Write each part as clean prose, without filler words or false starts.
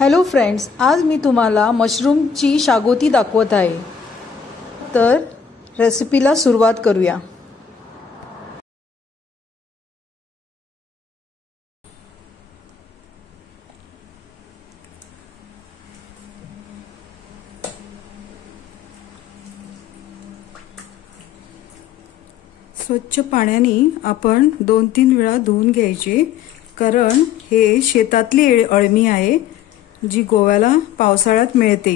Hello friends, आज मी तुम्हाला मशरूमची शागोती दाखवत आहे। तर रेसिपीला सुरुवात करूया। स्वच्छ पाण्याने आपण 2-3 वेळा धुवून घ्यायचे, कारण हे शेतातली अळमी आहे जी गोव्याला पावसाळ्यात मिळते।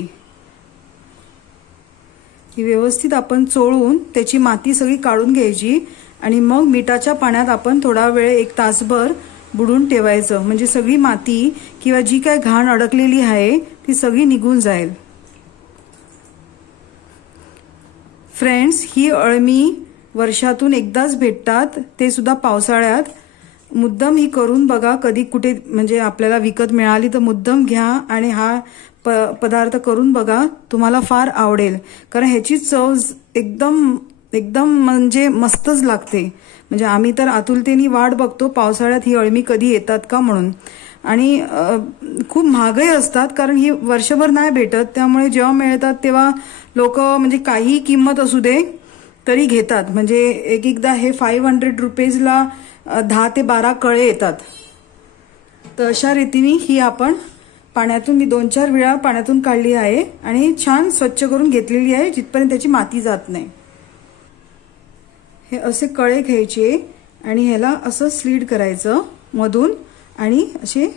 ही व्यवस्थित आपण चोळून त्याची माती सगळी काढून घ्यायची आणि मग मिठाच्या पाण्यात आपण थोडा वेळ 1 तासभर बुडून ठेवायचं, म्हणजे सगळी माती किंवा जी काय घाण अडकलेली आहे ती सगळी निघून जाईल। फ्रेंड्स, ही अळमी वर्षातून एकदाच भेटतात, ते सुद्धा पावसाळ्यात। मुद्दाम ही करून बघा, कधी कुठे म्हणजे आपल्याला विकत मिळाली तर मुद्दाम घ्या आणि हा पदार्थ करून बघा, तुम्हाला फार आवडेल। कारण ह्याची चव एकदम म्हणजे मस्तच लागते। म्हणजे आम्ही तर आतुरतेने वाट बघतो पावसाळ्यात ही अळमी कधी येतात का म्हणून। आणि खूप महागही असतात, कारण ही वर्षभर नाही भेटत, त्यामुळे जेव्हा मिळतात तेव्हा लोक म्हणजे काही किंमत असू दे तरी घेतात। म्हणजे एकदा हे 500 रुपीजला 10 ते 12 कळे येतात। तर अशा रीतीने ही आपण पाण्यातून मी 2-4 वेळा पाण्यातून काढली आहे आणि छान स्वच्छ करून घेतलेली आहे, जिथपर्यंत त्याची माती जात नाही। हे असे कळे घ्यायचे आणि ह्याला असं स्लीड करायचं मधून, आणि असे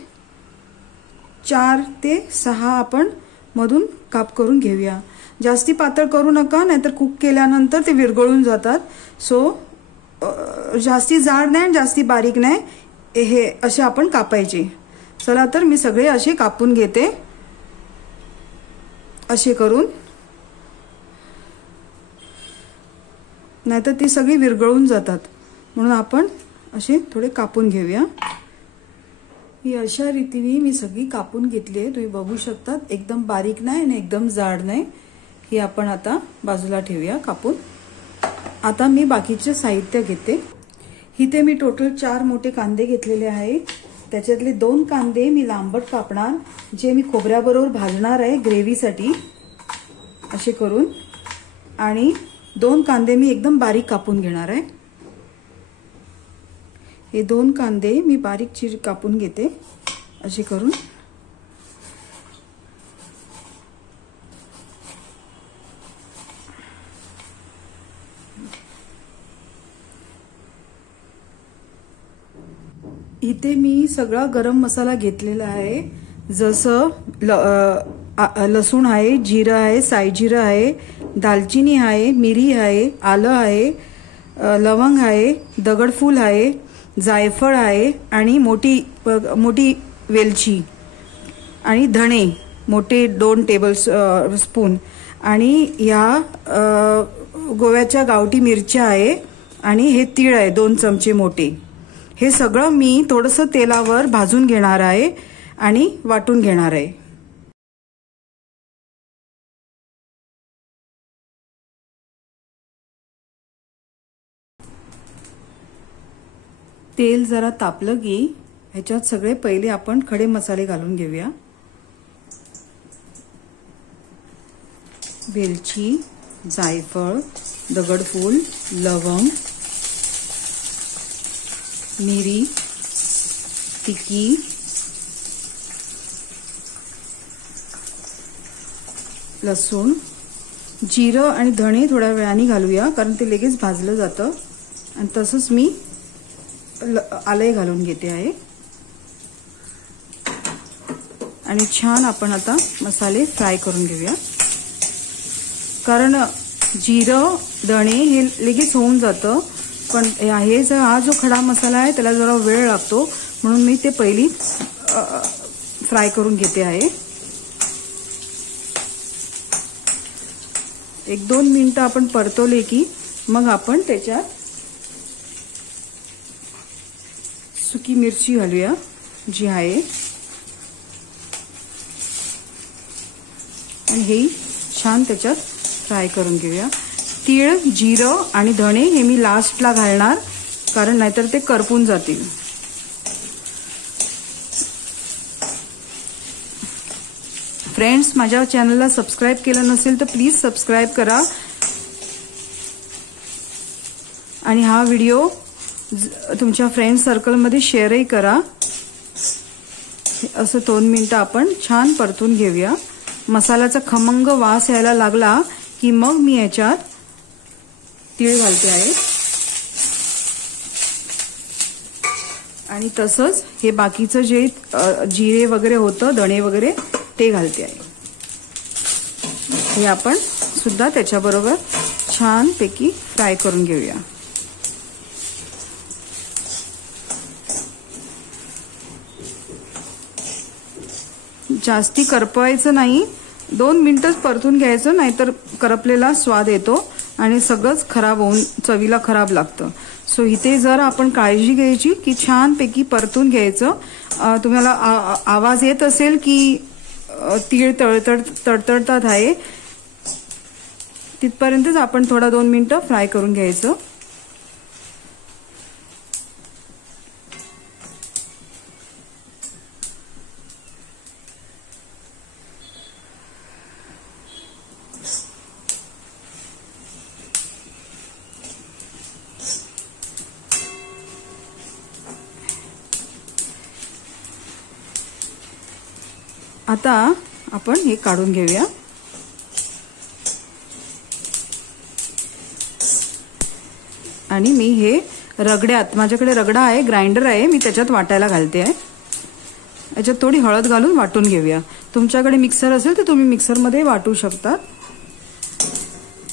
4 ते 6 आपण मधून काप करून घेऊया। जास्ती पातळ करू नका, नाहीतर कुक केल्यानंतर ते विरघळून जातात। सो जास्ती जाड नाही, जास्ती बारीक नाही, हे असे आपण कापायचे। चला तर मी सगळे असे कापून घेते, असे करून, नाहीतर ती सगळी विरघळून जातात, म्हणून आपण असे थोडे कापून घेऊया। ही अशा रीतीने मी सगळी कापून घेतली आहे, तुम्ही बघू शकता। एकदम बारीक नाही आणि एकदम जाड नाही। ही आपण आता बाजूला ठेवूया कापून। आता मी बाकीचे साहित्य घेते। इथे मी टोटल 4 मोठे कांदे घेतलेले आहे। त्याच्यातले 2 कांदे मी लांबट कापणार, जे मी खोबऱ्याबरोबर भाजणार आहे ग्रेव्हीसाठी, असे करून। आणि 2 कांदे मी एकदम बारीक कापून घेणार आहे। हे 2 कांदे मी बारीक कापून घेते, असे करून। इथे मी सगळा गरम मसाला घेतलेला आहे, जसं लसूण आहे, जिरं आहे, सायजिरं आहे, दालचिनी आहे, मिरी आहे, आलं आहे, लवंग आहे, दगडफूल आहे, जायफळ आहे, आणि मोठी वेलची, आणि धणे मोठे 2 टेबल स्पून, आणि या गोव्याच्या गावठी मिरच्या आहे, आणि हे तीळ आहे 2 चमचे मोठे। हे सगळं मी थोडंसं तेलावर भाजून घेणार आहे आणि वाटून घेणार आहे। तेल जरा तापलं की ह्याच्यात सगळे पहिले आपण खडे मसाले घालून घेऊया। वेलची, जायफळ, दगडफूल, लवंग, मिरी, तिकी, लसूण, जिरं आणि धणे थोड्या वेळाने घालूया, कारण ते लगेच भाजलं जातं। आणि तसंच मी आलंही घालून घेते आहे। आणि छान आपण आता मसाले फ्राय करून घेऊया, कारण जिरं धणे हे लगेच होऊन जातं, पण हा जो खडा मसाला आहे त्याला जरा वेळ लागतो, म्हणून मी ते पहिली फ्राय करून घेते आहे। 1-2 मिनिटं आपण परतवले की मग आपण त्याच्यात सुकी मिरची घालूया, जी आहे, आणि हे छान त्याच्यात फ्राय करून घेऊया। तीळ, जिरं आणि धणे हे मी लास्टला घालणार, कारण नाहीतर ते करपून जातील। फ्रेंड्स, माझ्या चॅनलला सबस्क्राईब केलं नसेल तर प्लीज सबस्क्राईब करा आणि हा व्हिडिओ तुमच्या फ्रेंड सर्कलमध्ये शेअरही करा. असं 2 मिनिटं आपण छान परतून घेऊया. मसाल्याचा खमंग वास यायला लागला की मग मी याच्यात तीळ घालते आहे आणि तसंच हे बाकीचं जे जिरे वगैरे होतं, धणे वगैरे ते घालते आहे. हे आपण सुद्धा त्याच्याबरोबर छानपैकी फ्राय करून घेऊया. जास्ती करपवायचं नाही, 2 मिनिटच परतून घ्यायचं, नाहीतर करपलेला स्वाद येतो आणि सगळंच खराब होऊन चवीला खराब लागतं. सो इथे जर आपण काळजी घ्यायची की छानपैकी परतून घ्यायचं. तुम्हाला आवाज येत असेल की तीळ तडतडतात आहे, तिथपर्यंतच आपण थोडा 2 मिनिटं फ्राय करून घ्यायचं. आता आपण हे काढून घेऊया. आणि मी हे रगड्यात, माझ्याकडे रगडा आहे, ग्राइंडर आहे, मी त्याच्यात वाटायला घालते आहे. याच्यात थोडी हळद घालून वाटून घेऊया. तुमच्याकडे मिक्सर असेल तर तुम्ही मिक्सरमध्ये वाटू शकता.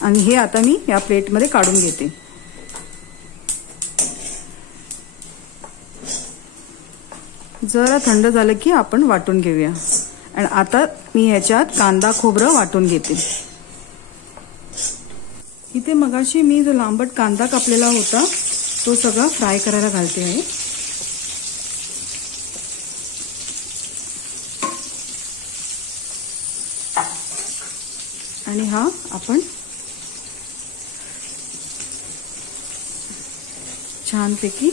आणि हे आता मी या प्लेटमध्ये काढून घेते. जरा थंड झालं की आपण वाटून घेऊया. आणि आता मी ह्याच्यात कांदा खोबरं वाटून घेते. इथे मगाशी मी जो लांबट कांदा कापलेला होता तो सगळा फ्राय करायला घालते आहे. आणि हा आपण छानपैकी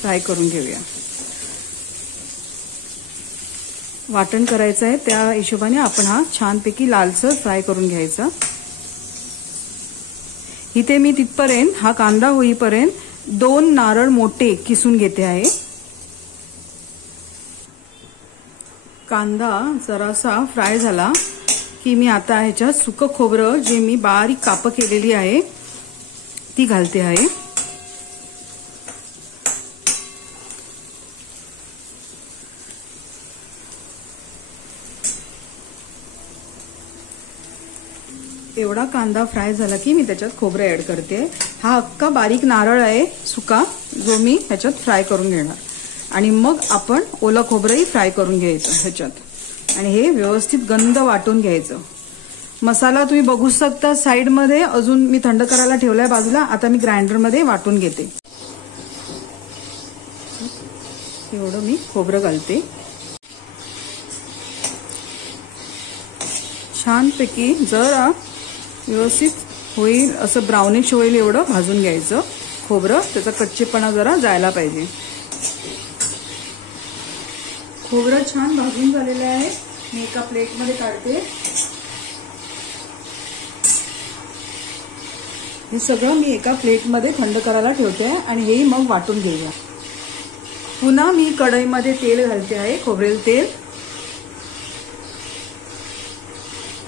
फ्राय करून घेऊया. वाटण करायचं आहे त्या हिशोबाने आपण हा छानपैकी लालसर फ्राय करून घ्यायचा. इथे मी तिथपर्यंत हा कांदा होईपर्यंत 2 नारळ मोठे किसून घेते आहे. कांदा जरासा फ्राय झाला की मी आता ह्याच्यात सुकं खोबरं जे मी बारीक काप केलेली आहे ती घालते आहे. एवढा कांदा फ्राय झाला की मी त्याच्यात खोबरं ऍड करते. हा अख्खा बारीक नारळ आहे सुका, जो मी ह्याच्यात फ्राय करून घेणार. आणि मग आपण ओलं खोबरंही फ्राय करून घ्यायचं ह्याच्यात. आणि हे व्यवस्थित गंध वाटून घ्यायचं. मसाला तुम्ही बघू शकता साईडमध्ये, अजून मी थंड करायला ठेवलाय बाजूला. आता मी ग्राइंडरमध्ये वाटून घेते. एवढं मी खोबरं घालते. छानपैकी जरा व्यवस्थित होईल असं ब्राउनिश होईल एवढं भाजून घ्यायचं खोबरं. त्याचा कच्चेपणा जरा जायला पाहिजे. खोबरं छान भाजून झालेलं आहे. मी एका प्लेटमध्ये काढते. हे सगळं मी एका प्लेटमध्ये थंड करायला ठेवते आणि हेही मग वाटून घेऊया. पुन्हा मी कढईमध्ये तेल घालते आहे, खोबरेल तेल.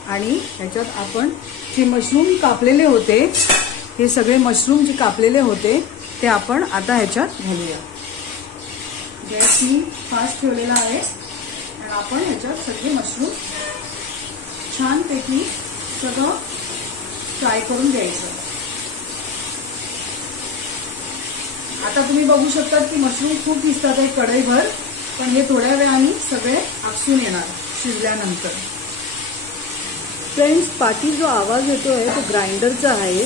आणि ह्याच्यात आपण जे मशरूम कापलेले होते, हे सगळे मशरूम जे कापलेले होते ते आपण आता ह्याच्यात घालूया. गॅस मी फास्ट ठेवलेला आहे आणि आपण ह्याच्यात सगळे मशरूम छानपैकी सगळं फ्राय करून घ्यायचं. आता तुम्ही बघू शकता की मशरूम खूप दिसतात आहे कढईभर, पण हे थोड्या वेळाने सगळे आकसून येणार शिजल्यानंतर. फ्रेंड्स, पाठी जो आवाज येतोय तो ग्राइंडरचा आहे.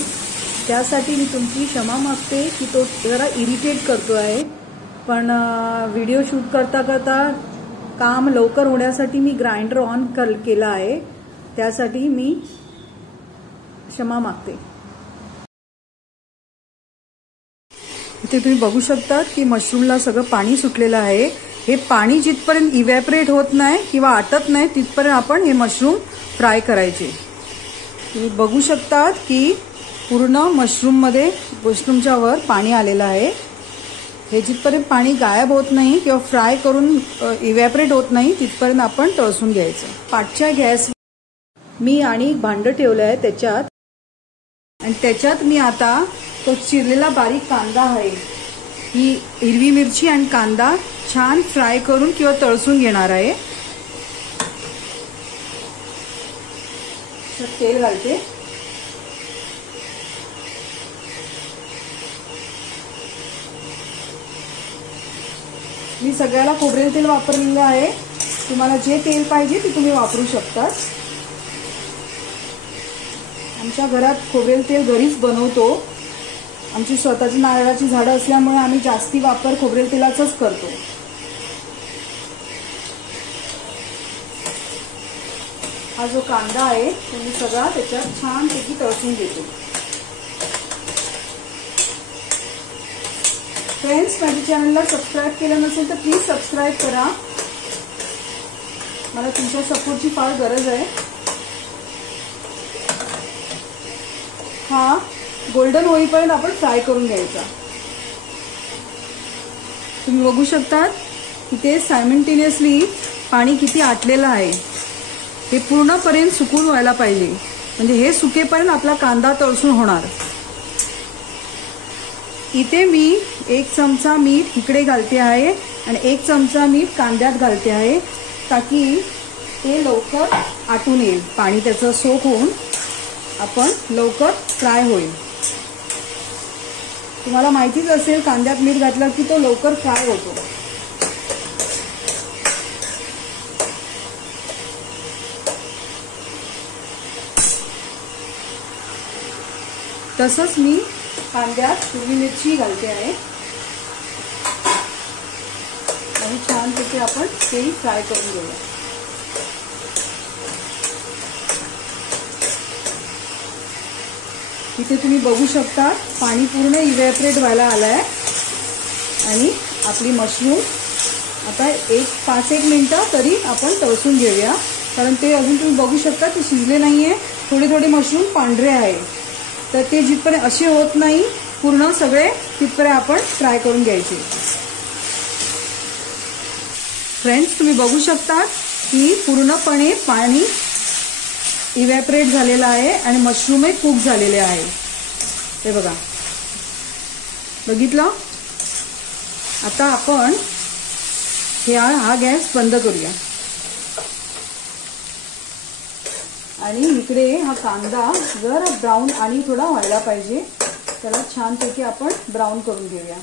त्यासाठी मी तुमची क्षमा मागते की तो जरा इरिटेट करतो आहे. पण व्हिडिओ शूट करता करता काम लवकर होण्यासाठी मी ग्राइंडर ऑन केला आहे. त्यासाठी मी क्षमा मागते. इथे तुम्ही बघू शकता की मशरूमला सगळं पाणी सुटलेलं आहे. हे पाणी जिथपर्यंत इव्हॅपरेट होत नाही किंवा आटत नाही तिथपर्यंत आपण हे मशरूम फ्राय करायचे। तुम्ही बघू शकतात की पूर्ण मशरूमच्या वर पाणी आलेलं आहे। हे जिथपर्यंत पाणी गायब होत नाही किंवा फ्राय करून इव्हॅपरेट होत नाही तिथपर्यंत आपण तळसून घ्यायचं। पाठच्या गॅस मी आणि भांडं ठेवलं आहे त्याच्यात, आणि त्याच्यात मी आता तो चिरलेला बारीक कांदा आहे, ही हिरवी मिरची आणि कांदा छान फ्राय करून किंवा तळसून घेणार आहे। तेल घालते। मी सगळ्याला खोबरेल तेल वापरलेलं आहे, तुम्हाला जे तेल पाहिजे ते तुम्ही वापरू शकता। आमच्या घरात खोबरेल तेल घरीच बनवतो, आमची स्वतःची नारळाची झाडं असल्यामुळे आम्ही जास्ती वापर खोबरेल तेलाचाच करतो। हा जो कांदा आहे तो मी सगळा त्याच्यात छानपैकी तळसून घेतो। फ्रेंड्स, माझ्या चॅनलला सबस्क्राईब केलं नसेल तर प्लीज सबस्क्राईब करा, मला तुमच्या सपोर्टची फार गरज आहे। हा गोल्डन होईपर्यंत आपण फ्राय करून घ्यायचा। तुम्ही बघू शकता की ते सायमल्टेनियसली पाणी किती आटलेलं आहे, हे पूर्णपणे सुकून व्हायला पाहिजे, म्हणजे हे सुकेपर्यंत आपला कांदा तळसून होणार। इथे मी 1 चमचा मीठ इकडे घालते आहे आणि 1 चमचा मीठ कांद्यात घालते आहे, ताकी ते लवकर आटून येईल, पाणी त्याचं सोक होऊन आपण लवकर फ्राय होईल। तुम्हाला माहितीच असेल कांद्यात मीठ घातलं की तो लवकर फ्राय होतो। तसंच मी कांद्यात हिरवी मिरची घालते आहे आणि छानपैकी आपण तेही फ्राय करून घेऊया। इथे तुम्ही बघू शकता पाणी पूर्ण इव्हॅपरेट व्हायला आलंय आणि आपली मशरूम आता 5-1 मिनिटं तरी आपण तळसून घेऊया, कारण ते अजून तुम्ही बघू शकता ते शिजले नाहीये, थोडे मशरूम पांढरे आहे, तर ते जिथपर्यंत असे होत नाही पूर्ण सगळे तिथपर्यंत आपण फ्राय करून घ्यायचे। फ्रेंड्स, तुम्ही बघू शकता की पूर्णपणे पाणी इव्हॅपरेट झालेला आहे आणि मशरूमही कुक झालेले आहे। हे बघा, बघितलं? आता आपण हा गॅस बंद करूया आणि इकडे हा कांदा जरा ब्राऊन आणि थोडा व्हायला पाहिजे, त्याला छानपैकी आपण ब्राऊन करून घेऊया।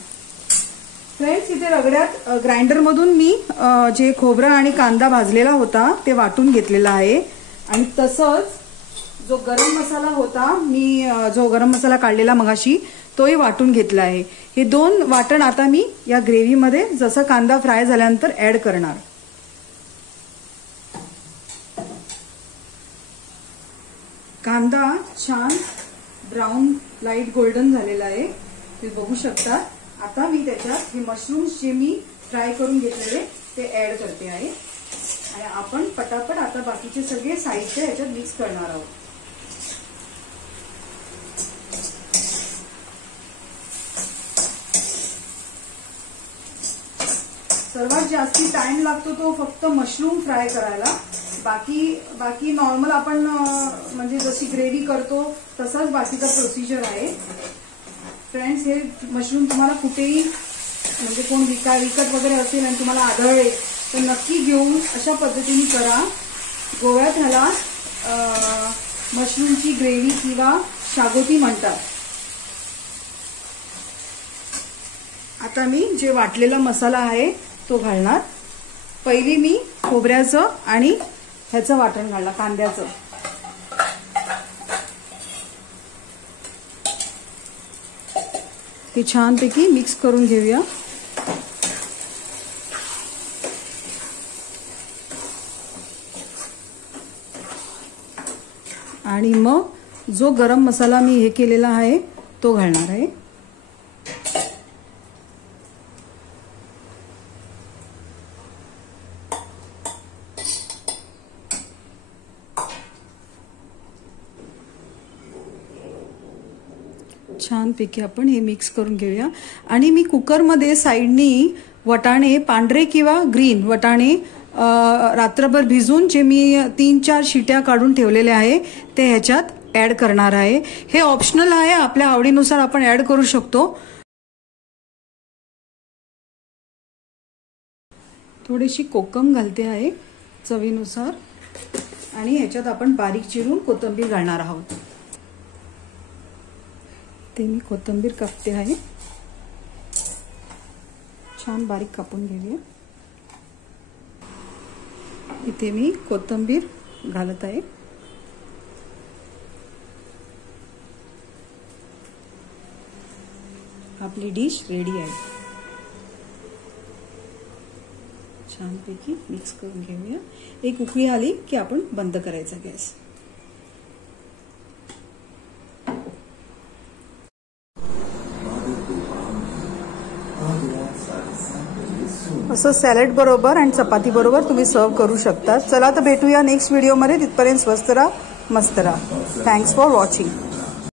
फ्रेंड्स, इथे रगड्यात ग्राइंडरमधून मी जे खोबरं आणि कांदा भाजलेला होता ते वाटून घेतलेला आहे, आणि तसंच जो गरम मसाला होता, मी जो गरम मसाला काढलेला मगाशी तोही वाटून घेतला आहे। हे 2 वाटण आता मी या ग्रेव्हीमध्ये जसा कांदा फ्राय झाल्यानंतर ऍड करणार। कांदा छान ब्राऊन लाईट गोल्डन झालेला आहे, ते बघू शकता। आता मी त्याच्यात हे मशरूम्स जे मी फ्राय करून घेतलेले ते ऍड करते आहे आणि आपण पटापट आता बाकीचे सगळे साहित्य याच्यात मिक्स करणार आहोत। सर्वात जास्ती टाइम लागतो तो फक्त मशरूम फ्राय करायला, बाकी नॉर्मल आपण म्हणजे जशी ग्रेव्ही करतो तसाच बाकीचा प्रोसिजर आहे। फ्रेंड्स, हे मशरूम तुम्हाला कुठेही म्हणजे कोण विकत वगैरे असेल आणि तुम्हाला आढळले तर नक्की घेऊन अशा पद्धतीने करा। गोव्यात ह्याला मशरूमची ग्रेव्ही किंवा शागोती म्हणतात। आता मी जे वाटलेला मसाला आहे तो घालणार। पहिली मी खोबऱ्याचं आणि ह्याचं वाटण घालणार, कांद्याचं। हे छानपैकी मिक्स करून घेऊया। आणि मग जो गरम मसाला मी हे केलेला आहे तो घालणार आहे। छानपैकी आपण हे मिक्स करून घेऊया. आणि मी कुकरमध्ये साईडनी वटाणे, पांढरे किंवा ग्रीन वटाणे रात्रभर भिजून जे मी 3-4 शिट्या काढून ठेवलेले आहे ते ह्याच्यात ऍड करणार आहे. हे ऑप्शनल आहे, आपल्या आवडीनुसार आपण ऍड करू शकतो. थोडीशी कोकम घालते आहे चवीनुसार आणि ह्याच्यात आपण बारीक चिरून कोथिंबीर घालणार आहोत. ते मी कोथिंबीर कापते आहे, छान बारीक कापून घेऊया. इथे मी कोथिंबीर घालत आहे. आपली डिश रेडी आहे. छानपैकी मिक्स करून घेऊया. एक उकळी आली की आपण बंद करायचा गॅस. असं सॅलड बरोबर आणि चपाती बरोबर तुम्ही सर्व करू शकता. चला तर भेटूया नेक्स्ट व्हिडिओमध्ये. तिथपर्यंत स्वस्त राहा, मस्त राहा. Thanks for watching.